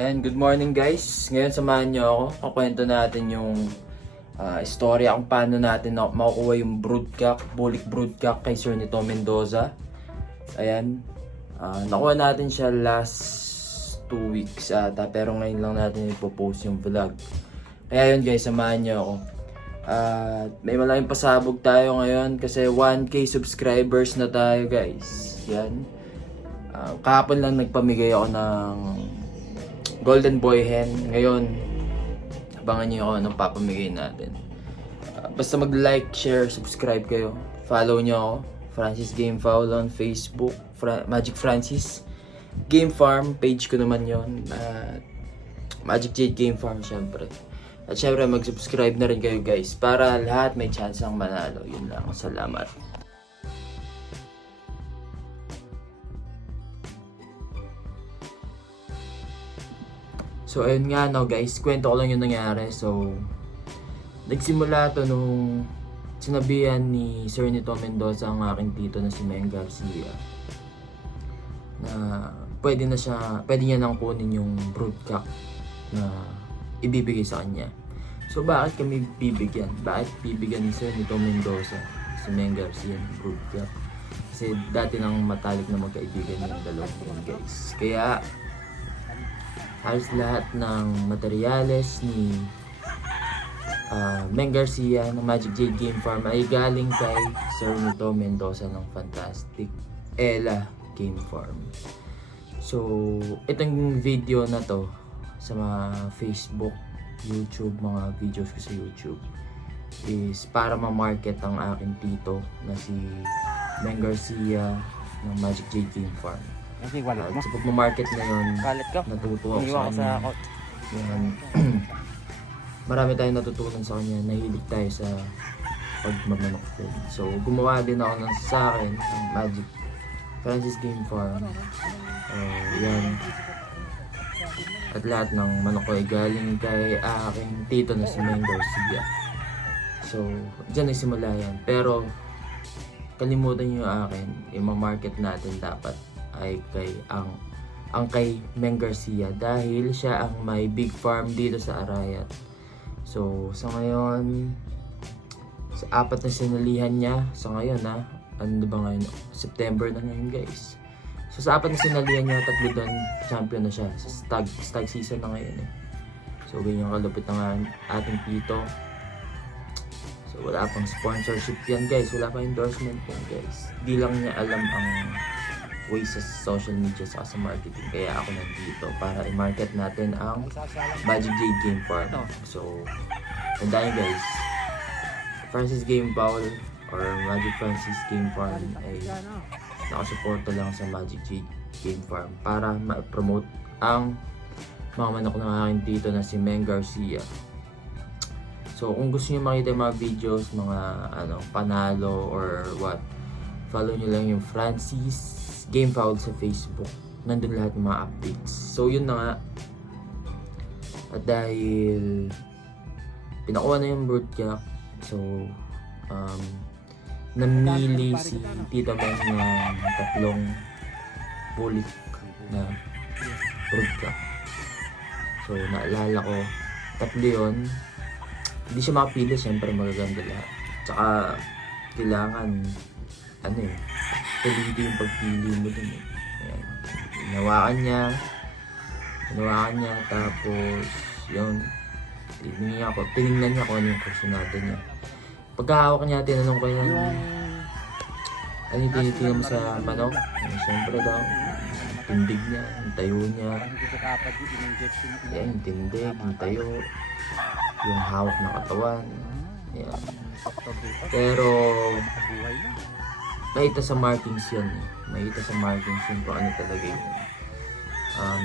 And good morning guys. Ngayon samahan niyo ako. Kukwento natin yung istorya kung paano natin makukuha yung broodcock, bulik broodcock kay Sir Nito Mendoza. Ayan. Nakuha natin siya last 2 weeks ata, pero ngayon lang natin ipopost yung vlog. Kaya yun guys, samahan niyo ako. May malaking pasabog tayo ngayon kasi 1k subscribers na tayo guys. Yan. Kahapon lang nagpamigay ako ng Golden Boy Hen. Ngayon, abangan niyo ako anong papamigay natin. Basta mag-like, share, subscribe kayo. Follow niyo ako. Francis Game Foul on Facebook. Magic Francis Game Farm. Page ko naman yon. Magic Jade Game Farm syempre. At syempre mag-subscribe na rin kayo guys. Para lahat may chance ang manalo. Yun lang. Salamat. So ayun nga no guys, kwento ko lang yung nangyari. So nagsimula to nung sinabihan ni Sir Nito Mendoza ang aking tito na si Meng Garcia na pwede niya nang kunin yung broodcock na ibibigay sa kanya. So bakit kami bibigyan? Bakit bibigyan ni Sir Nito Mendoza si Meng Garcia ng broodcock? Kasi dati nang matalik na magkaibigan yung dalawang guys. Kaya halos lahat ng materyales ni Meng Garcia ng Magic Jade Game Farm ay galing kay Sir Nito Mendoza ng Fantastic Ella Game Farm. So, itong video na to sa mga Facebook, YouTube, mga videos ko sa YouTube is para ma-market ang aking tito na si Meng Garcia ng Magic Jade Game Farm. Kasi wallet mo. Sa pag-market na yun, Wallet ko. natutuwa ako sa kanya. Yan. Marami tayong natutunan sa kanya. Nahilig tayo sa pagmamanok din. So, gumawa din ako ng sa akin ng Magic Francis Game Farm. Yan. At lahat ng manok ko ay galing kay aking tito na si Meng Garcia. So, dyan nagsimula yan. Pero, kalimutan nyo yung akin. I-market natin dapat ay kay Meng Garcia dahil siya ang may big farm dito sa Arayat. So sa ngayon, sa 4 na sinalihan niya, sa ngayon ano ba ngayon? September na ngayon guys. So sa 4 na sinalihan niya, 3 doon champion na siya. Sa stag season na ngayon So ganyan kalupit ng ating tito. So wala pang sponsorship yan guys, wala pang endorsement yan guys. Di lang niya alam ang ways sa social media sa marketing. Kaya ako nandito para i-market natin ang Magic Jade Game Farm. So, tandaan guys, Francis Game Foul or Magic Francis Game Farm ay nakasuporta lang sa Magic Jade Game Farm para ma-promote ang mga manok ng aking tito na si Meng Garcia. So, kung gusto niyo makita yung mga videos, mga panalo or what, follow niyo lang yung Francis Game Foul sa Facebook. Nandun lahat ng mga updates. So yun na nga. At dahil pinakuha na yung broodcock, so namili si Tita Meng ng 3 bulik na broodcock. So naalala ko, 3 yun. Hindi siya makapili, syempre magaganda lahat. Tsaka kailangan pwede yung pagpili mo dun Ayan. Hinawakan niya, tapos yun, tinignan niya kung ano yung kursunado niya. Pagkahawak niya, tinanong ko yun, ano yung tinitingnan mo sa manok? Siyempre daw, tindig niya, yung tayo niya. Ayan, yung tindig, yung tayo, yung hawak ng katawan. Ayan. Pero makita sa markings yun kung ano talaga yung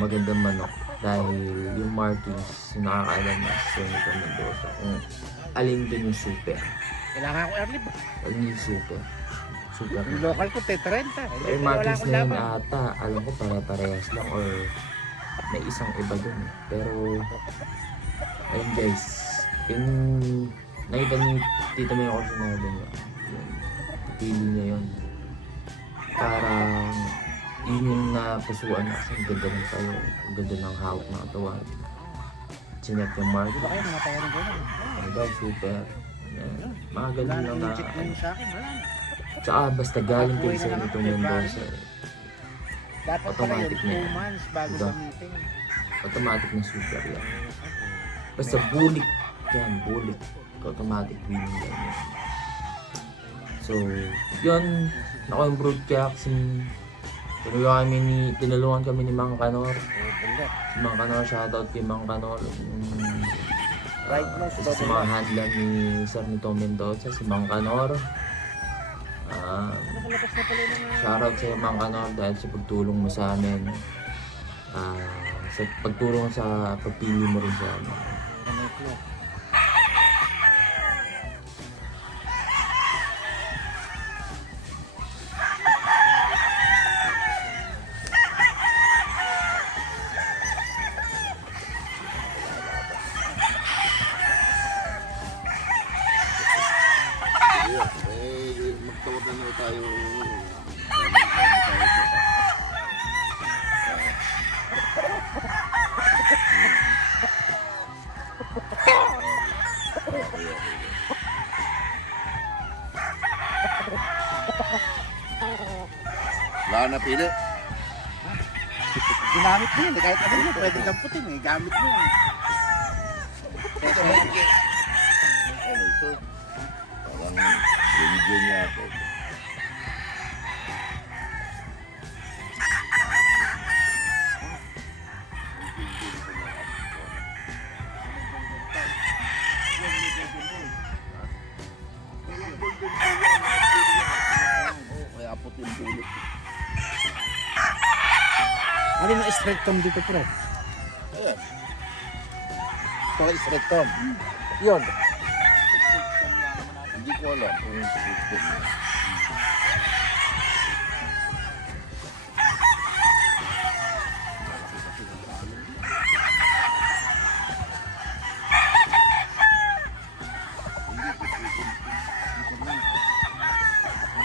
magandang manok dahil yung markings yung nakakaalam na Sir Nito Mendoza kung alin din yung super. Kailangan ko early ba? Alin yung super Yung local ko, 30. yung markings na yun ata alam ko para-parehas lang or may isang iba dun pero ayun guys, yung nakita niyo dito may kursunado niya, pili niya yun. Parang yun yung napusuan na kasi ang ganda ng tayo, ang ganda ng hawak ng katawan. Chinep yung mark. Di ba kayo namatayan ng gano'n? Ang daw, super. Yan. Mga Wala ganun na lang na. check na yun sa akin. Wala na. Tsaka basta galing kay sa itong Mendoza. Dapat pala yun, Automatic na 2 yan. months bago Diba? gamitin. Automatic na super yan. Basta bulik yan, bulik. Automatic winning yan. So, yun. Ako yung broadcast. Tinulungan kami ni Mang Kanor. Si Mang Kanor, shoutout kay Mang Kanor. Right now, Isa sa mga handler ni Sir Nito Mendoza, si Mang Kanor. Nakalabas na pala ng Shoutout sa Mang Kanor dahil sa pagtulong mo sa amin. Sa pagtulong sa pagpili mo rin sa amin. Magtawag na tayo. Wala na pili. ginamit mo yun. Kahit ano yun, pwede damputin eh. Gamit mo yun. Ito may ano ito? Parang binigyan niya ako. Kaya apot yung bulot. Ano yung straight cam dito, pre? Ayan. Ito straight tom. Yun. Hindi ko alam kung yung straight tom.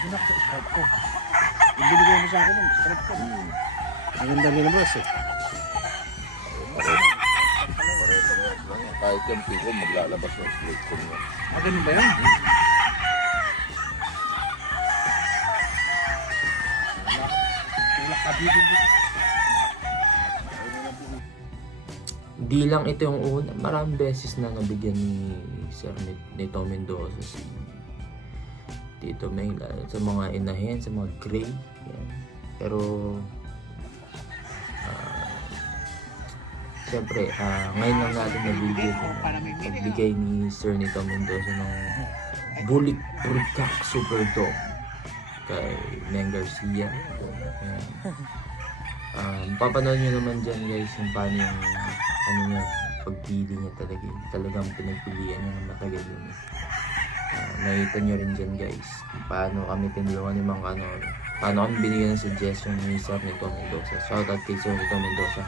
Hindi ako sa straight cam. Yung binigay mo sa akin yung straight cam. Ang ganda nila, boss eh. Pare-parehas lang yan. Kahit yung pico, maglalabas ng straight tom yan. Ah, ganun ba yun? Wala ka dito. Di lang ito yung una, maraming beses na nabigyan ni Sir Nito Mendoza si Tito Meng sa mga inahin, sa mga gray. Yan. Pero siyempre, ngayon lang natin nabigyan pagbigay ni Sir Nito Mendoza ng Bulik Broodcock Super Dog kay Meng Garcia. Yan. Papanood nyo naman dyan guys yung paano yung ano niya, pagpili niya talaga. Talagang pinagpilian niya ng matagal yun. Nakita nyo rin dyan guys kung paano kami tinulungan ni Mang Kanor. Paano kami binigyan ng suggestion ni Sir Nito Mendoza. Shoutout kay Sir Nito Mendoza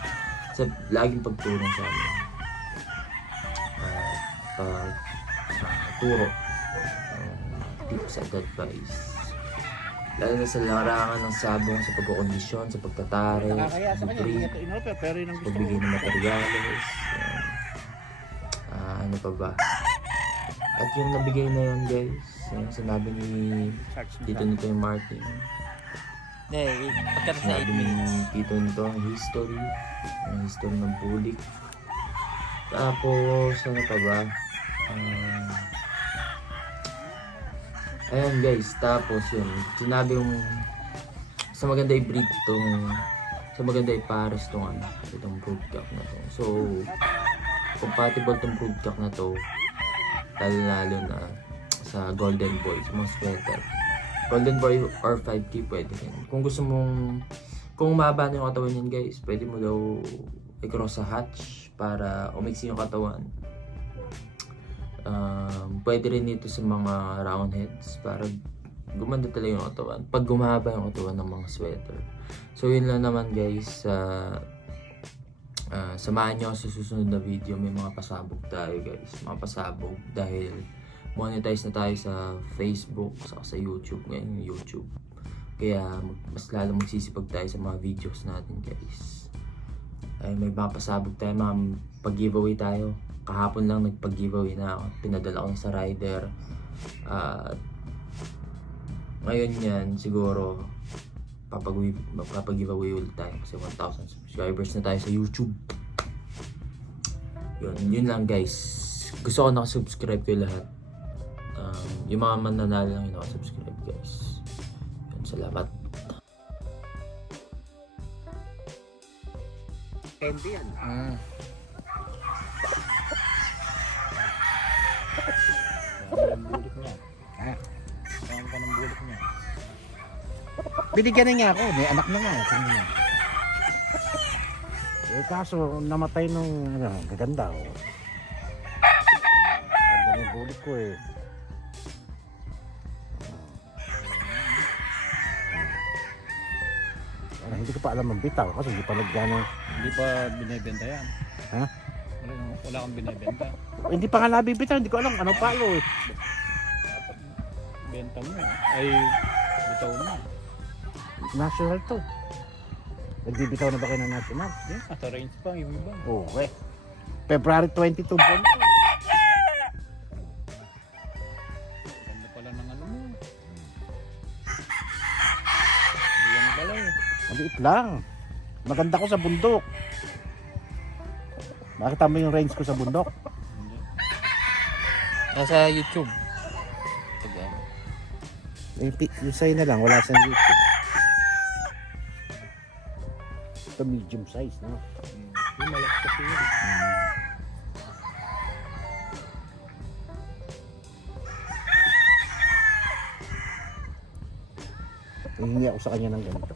sa laging pagtulong sa amin. Turo. Tips at advice. Lalo na sa larangan ng sabong, sa pagkakondisyon, sa pagtatare, Nakakaya sa kanya, debris, hindi ito inopera, pero yun ang gusto pagbigay ko. ng materyales. Yan. Ano pa ba? At yung nabigay na yan guys, yung sinabi ni Tito nito yung Martin. Sinabi ni Tito nito ang history ng bulik. Tapos, ano pa ba? Ayan guys, tapos yun, sinabi yung sa maganda i-breed tong, sa maganda i-pares tong ano, itong broodcock na to. So, compatible tong broodcock na to, lalo na sa Golden Boy, sa mga sweater. Golden Boy or 5K pwede rin. Kung gusto mong, kung umaba na yung katawan yan guys, pwede mo daw i-cross sa hatch para umiksi yung katawan. Pwede rin dito sa mga round heads para gumanda talaga yung katawan pag gumahaba yung katawan ng mga sweater. So yun lang naman guys. Samahan nyo sa susunod na video. May mga pasabog tayo guys, mga pasabog dahil monetize na tayo sa Facebook, sa YouTube. Ngayon YouTube, Kaya mas lalo magsisipag tayo sa mga videos natin guys. Ay, may mapasabog tayo, mga pag-giveaway tayo. Kahapon lang nagpag-giveaway na ako. Pinadala ko na sa rider. At ngayon yan, siguro papag-giveaway ulit tayo kasi 1,000 subscribers na tayo sa YouTube. Yun lang guys. Gusto ko nakasubscribe kayo lahat. Yung mga mananalo lang yung nakasubscribe guys. Yun, salamat. Candy yan. Ang bulik niya. Ha? Ang ka ng bulik niya. Binigyan na niya ako. May anak na nga. Tingnan niya. Eh kaso namatay nung gaganda. Oh. Ganda ng bulik ko eh. Hindi ko pa alam ang bitaw kasi hindi pa nagano. Hindi pa binibenta yan. Ha? Wala kang binibenta. Hindi pa nga nabibitaw, hindi ko alam ano palo eh. Benta mo ay bitaw mo. National to. Nagbibitaw na ba kayo ng national? Yes, nasa range pa yung iba. Okay. February 22 buwan to. Ganda pala ng ano mo. Buwan pala eh. Maliit lang. Maganda ko sa bundok. Nakita mo yung range ko sa bundok? Hindi. Nasa YouTube. Yung sa'yo na lang, wala sa YouTube. Ito medium size, no? Yung malaki kasi yun. Hihingi ako sa kanya ng ganito.